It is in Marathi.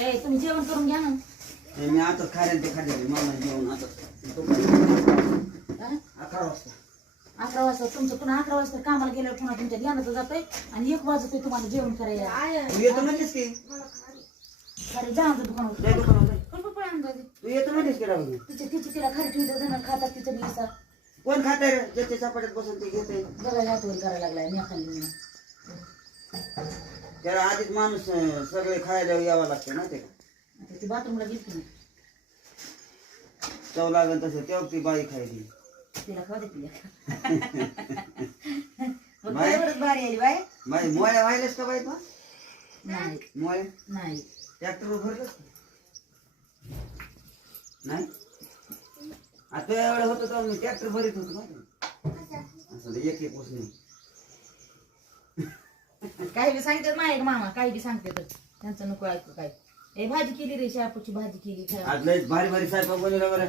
ए तुम्ही जेवण करून घ्या ना. मी आता खायला ते खाल्ले मामा जेवण आता 11 वाजता. 11 वाजता तुमचं पुन्हा 11 वाजता कामाला गेल्यावर पुन्हा तुमच्या ध्यानात जातोय आणि 1 वाजतोय तुम्हाला जेवण करायला. तू येतो म्हणलीस की अरे जा आमच्या दुकानावर. त्या दुकानावर पप्पा आणून जाते. तू येतो म्हणलीस की राहून तिची तिला खाली ठेवली जण खातात तिचं बी असा कोण खाताय रे ज्याच्या चपाट्यात बसून ते घेते बघा हात वर करायला लागलाय मी खाल्ली नाही. त्याला आधीच माणूस सगळे खायला यावं लागतं ना ते आता ती बाथरूमला गेली नाही. चव लागेल तसं तेव्हा ती बाई खायली तिला खाऊ दे तिला. मग बरोबरच भारी आली बाय. बाई मोळ्या व्हायलाच का बाई तू नाही मोळ्या नाही ट्रॅक्टरवर भरलंच नाही आता एवढं होतं तर मी ट्रॅक्टर भरीत होतो ना असं एक उसने काही बी सांगतात माझ्या मामा काही बी सांगतात त्यांचं नको ऐकू काय. ए भाजी केली रे शापूची भाजी केली. आज लय भारी भारी स्वयंपाक बनवला बरं